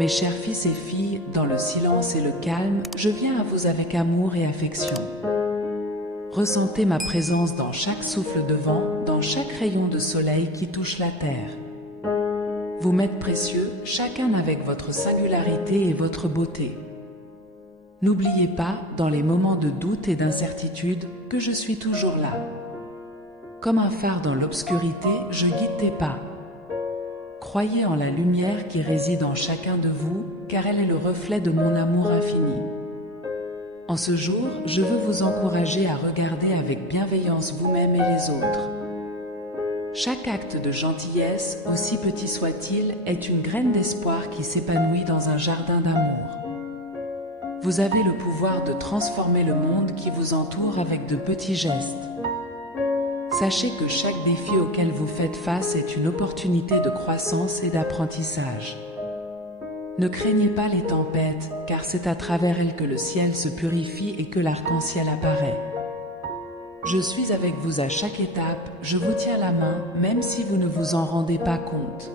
Mes chers fils et filles, dans le silence et le calme, je viens à vous avec amour et affection. Ressentez ma présence dans chaque souffle de vent, dans chaque rayon de soleil qui touche la terre. Vous m'êtes précieux, chacun avec votre singularité et votre beauté. N'oubliez pas, dans les moments de doute et d'incertitude, que je suis toujours là. Comme un phare dans l'obscurité, je guide tes pas. Croyez en la lumière qui réside en chacun de vous, car elle est le reflet de mon amour infini. En ce jour, je veux vous encourager à regarder avec bienveillance vous-même et les autres. Chaque acte de gentillesse, aussi petit soit-il, est une graine d'espoir qui s'épanouit dans un jardin d'amour. Vous avez le pouvoir de transformer le monde qui vous entoure avec de petits gestes. Sachez que chaque défi auquel vous faites face est une opportunité de croissance et d'apprentissage. Ne craignez pas les tempêtes, car c'est à travers elles que le ciel se purifie et que l'arc-en-ciel apparaît. Je suis avec vous à chaque étape, je vous tiens la main, même si vous ne vous en rendez pas compte.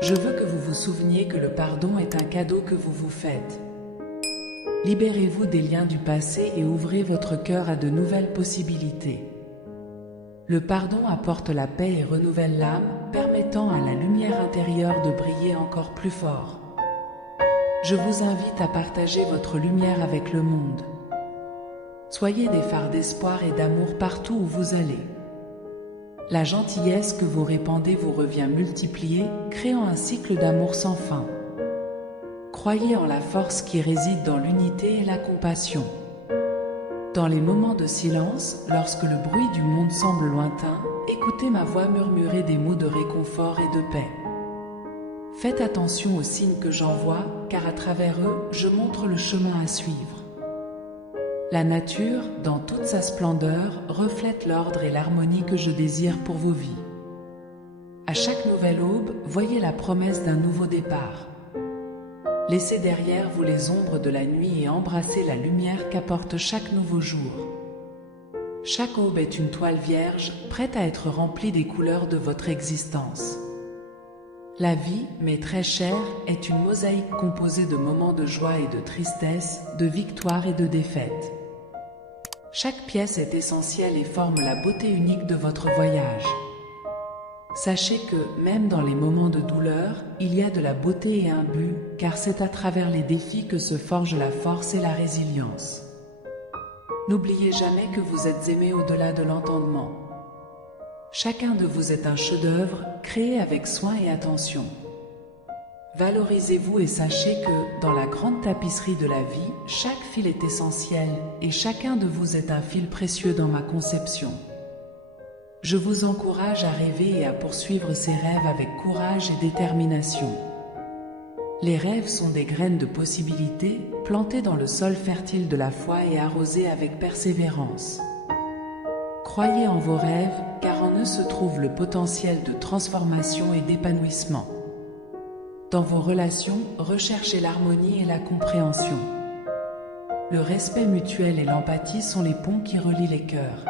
Je veux que vous vous souveniez que le pardon est un cadeau que vous vous faites. Libérez-vous des liens du passé et ouvrez votre cœur à de nouvelles possibilités. Le pardon apporte la paix et renouvelle l'âme, permettant à la lumière intérieure de briller encore plus fort. Je vous invite à partager votre lumière avec le monde. Soyez des phares d'espoir et d'amour partout où vous allez. La gentillesse que vous répandez vous revient multipliée, créant un cycle d'amour sans fin. Croyez en la force qui réside dans l'unité et la compassion. Dans les moments de silence, lorsque le bruit du monde semble lointain, écoutez ma voix murmurer des mots de réconfort et de paix. Faites attention aux signes que j'envoie, car à travers eux, je montre le chemin à suivre. La nature, dans toute sa splendeur, reflète l'ordre et l'harmonie que je désire pour vos vies. À chaque nouvelle aube, voyez la promesse d'un nouveau départ. Laissez derrière vous les ombres de la nuit et embrassez la lumière qu'apporte chaque nouveau jour. Chaque aube est une toile vierge, prête à être remplie des couleurs de votre existence. La vie, mes très chers, est une mosaïque composée de moments de joie et de tristesse, de victoires et de défaites. Chaque pièce est essentielle et forme la beauté unique de votre voyage. Sachez que, même dans les moments de douleur, il y a de la beauté et un but, car c'est à travers les défis que se forge la force et la résilience. N'oubliez jamais que vous êtes aimé au-delà de l'entendement. Chacun de vous est un chef-d'œuvre, créé avec soin et attention. Valorisez-vous et sachez que, dans la grande tapisserie de la vie, chaque fil est essentiel, et chacun de vous est un fil précieux dans ma conception. Je vous encourage à rêver et à poursuivre ces rêves avec courage et détermination. Les rêves sont des graines de possibilités, plantées dans le sol fertile de la foi et arrosées avec persévérance. Croyez en vos rêves, car en eux se trouve le potentiel de transformation et d'épanouissement. Dans vos relations, recherchez l'harmonie et la compréhension. Le respect mutuel et l'empathie sont les ponts qui relient les cœurs.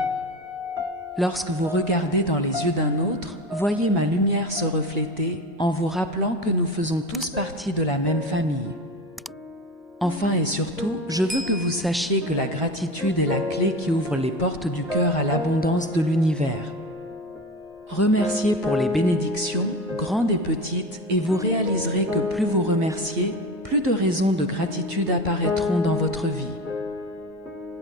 Lorsque vous regardez dans les yeux d'un autre, voyez ma lumière se refléter, en vous rappelant que nous faisons tous partie de la même famille. Enfin et surtout, je veux que vous sachiez que la gratitude est la clé qui ouvre les portes du cœur à l'abondance de l'univers. Remerciez pour les bénédictions, grandes et petites, et vous réaliserez que plus vous remerciez, plus de raisons de gratitude apparaîtront dans votre vie.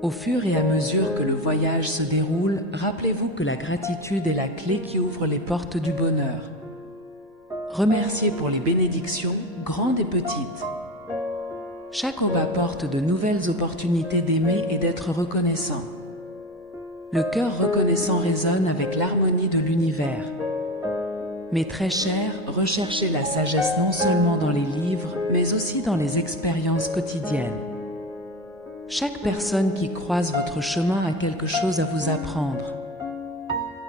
Au fur et à mesure que le voyage se déroule, rappelez-vous que la gratitude est la clé qui ouvre les portes du bonheur. Remerciez pour les bénédictions, grandes et petites. Chaque aube apporte de nouvelles opportunités d'aimer et d'être reconnaissant. Le cœur reconnaissant résonne avec l'harmonie de l'univers. Mes très chers, recherchez la sagesse non seulement dans les livres, mais aussi dans les expériences quotidiennes. Chaque personne qui croise votre chemin a quelque chose à vous apprendre.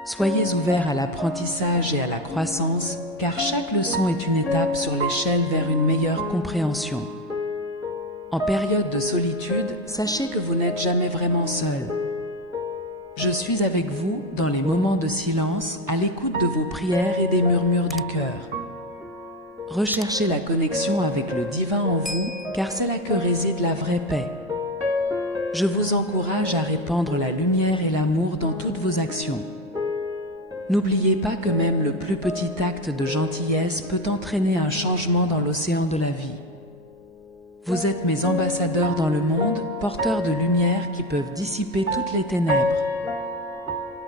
Soyez ouverts à l'apprentissage et à la croissance, car chaque leçon est une étape sur l'échelle vers une meilleure compréhension. En période de solitude, sachez que vous n'êtes jamais vraiment seul. Je suis avec vous dans les moments de silence, à l'écoute de vos prières et des murmures du cœur. Recherchez la connexion avec le divin en vous, car c'est là que réside la vraie paix. Je vous encourage à répandre la lumière et l'amour dans toutes vos actions. N'oubliez pas que même le plus petit acte de gentillesse peut entraîner un changement dans l'océan de la vie. Vous êtes mes ambassadeurs dans le monde, porteurs de lumière qui peuvent dissiper toutes les ténèbres.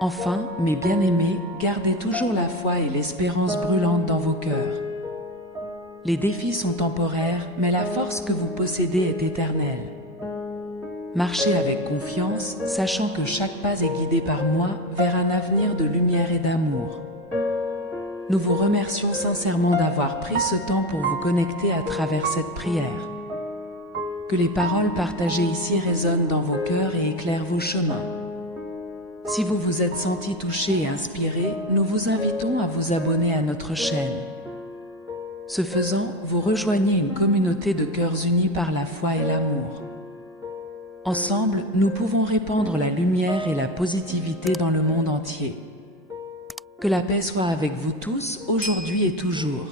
Enfin, mes bien-aimés, gardez toujours la foi et l'espérance brûlante dans vos cœurs. Les défis sont temporaires, mais la force que vous possédez est éternelle. Marchez avec confiance, sachant que chaque pas est guidé par moi vers un avenir de lumière et d'amour. Nous vous remercions sincèrement d'avoir pris ce temps pour vous connecter à travers cette prière. Que les paroles partagées ici résonnent dans vos cœurs et éclairent vos chemins. Si vous vous êtes senti touché et inspiré, nous vous invitons à vous abonner à notre chaîne. Ce faisant, vous rejoignez une communauté de cœurs unis par la foi et l'amour. Ensemble, nous pouvons répandre la lumière et la positivité dans le monde entier. Que la paix soit avec vous tous, aujourd'hui et toujours.